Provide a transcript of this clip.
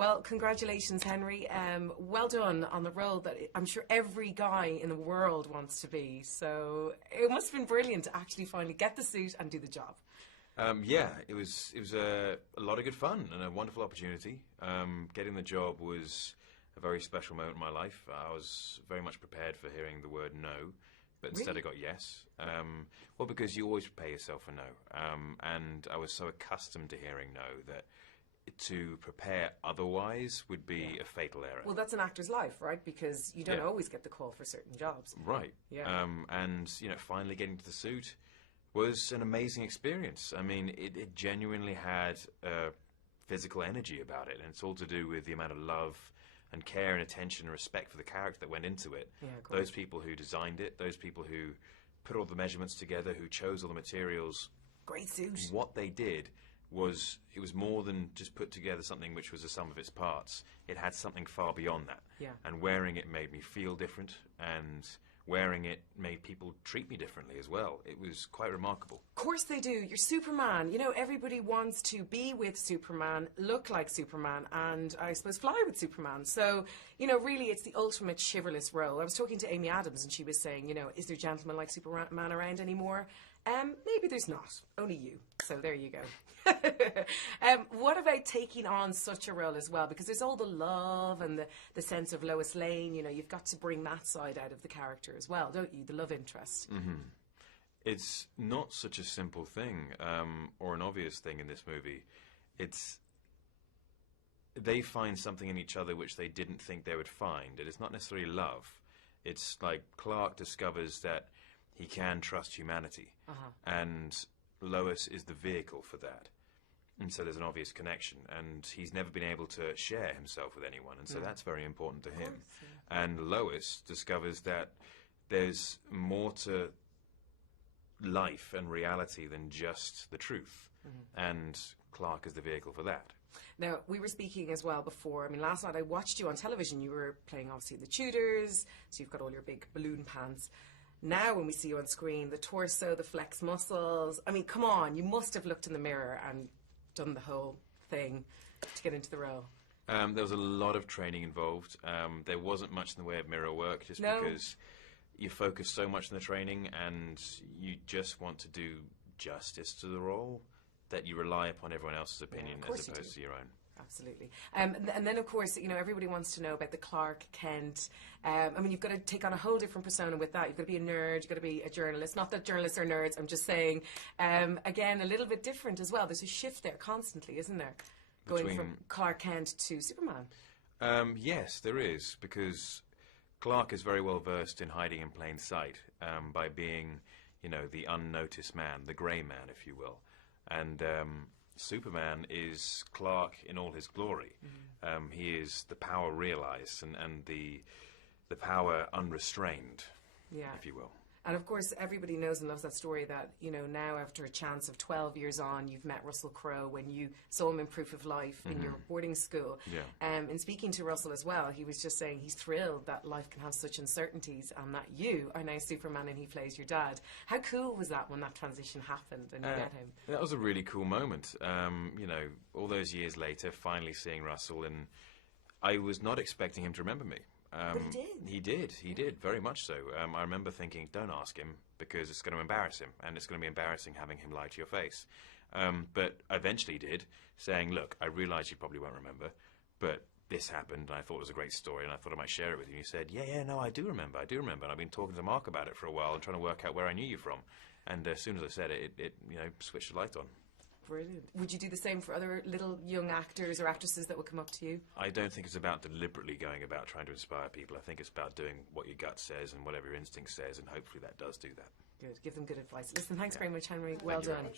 Well, congratulations, Henry. Well done on the role that I'm sure every guy in the world wants to be. So it must have been brilliant to actually finally get the suit and do the job. Yeah, it was a lot of good fun and a wonderful opportunity. Getting the job was a very special moment in my life. I was very much prepared for hearing the word no, but instead I got yes. Well, because you always prepare yourself for no. And I was so accustomed to hearing no that to prepare otherwise would be a fatal error. Well, that's an actor's life, right? Because you don't always get the call for certain jobs. Right. Yeah. And, finally getting to the suit was an amazing experience. I mean, it genuinely had physical energy about it, and it's all to do with the amount of love and care and attention and respect for the character that went into it. Yeah, those people who designed it, those people who put all the measurements together, who chose all the materials. Great suit. What they did was, it was more than just put together something which was the sum of its parts. It had something far beyond that. Yeah. And wearing it made me feel different, and wearing it made people treat me differently as well. It was quite remarkable. Of course they do. You're Superman. You know, everybody wants to be with Superman, look like Superman, and I suppose fly with Superman. So, really it's the ultimate chivalrous role. I was talking to Amy Adams and she was saying, is there gentlemen like Superman around anymore? Maybe there's not. Only you. So there you go. What about taking on such a role as well? Because there's all the love and the sense of Lois Lane. You've got to bring that side out of the character as well, don't you? The love interest. Mm-hmm. It's not such a simple thing or an obvious thing in this movie. They find something in each other which they didn't think they would find. And it's not necessarily love. It's like Clark discovers that he can trust humanity. And Lois is the vehicle for that. And so there's an obvious connection. And he's never been able to share himself with anyone. And so that's very important to him. And Lois discovers that there's more to life and reality than just the truth. And Clark is the vehicle for that. Now, we were speaking as well before. I mean, last night I watched you on television. You were playing, obviously, the Tudors. So you've got all your big balloon pants. Now, when we see you on screen, the torso, the flex muscles. I mean, come on. You must have looked in the mirror and done the whole thing to get into the role. There was a lot of training involved. There wasn't much in the way of mirror work, just because you focus so much on the training and you just want to do justice to the role that you rely upon everyone else's opinion as opposed to your own. Absolutely. And then, of course, everybody wants to know about the Clark Kent. I mean, you've got to take on a whole different persona with that. You've got to be a nerd. You've got to be a journalist. Not that journalists are nerds. I'm just saying, again, a little bit different as well. There's a shift there constantly, isn't there? Going from Clark Kent to Superman. Yes, there is, because Clark is very well versed in hiding in plain sight by being, the unnoticed man, the grey man, if you will. And Superman is Clark in all his glory. He is the power realized and the power unrestrained, if you will. And of course, everybody knows and loves that story that, now after a chance of 12 years on, you've met Russell Crowe when you saw him in Proof of Life in your boarding school. And speaking to Russell as well, he was just saying he's thrilled that life can have such uncertainties and that you are now Superman and he plays your dad. How cool was that when that transition happened and you met him? That was a really cool moment. All those years later, finally seeing Russell, and I was not expecting him to remember me. But he did. He did, very much so. I remember thinking, don't ask him, because it's going to embarrass him, and it's going to be embarrassing having him lie to your face. But eventually he did, saying, look, I realise you probably won't remember, but this happened, and I thought it was a great story, and I thought I might share it with you. And he said, no, I do remember, and I've been talking to Mark about it for a while and trying to work out where I knew you from. And as soon as I said it, it switched the light on. Brilliant. Would you do the same for other little young actors or actresses that would come up to you? I don't think it's about deliberately going about trying to inspire people. I think it's about doing what your gut says and whatever your instinct says, and hopefully that does do that. Good. Give them good advice. Listen, thanks very much, Henry. Well done.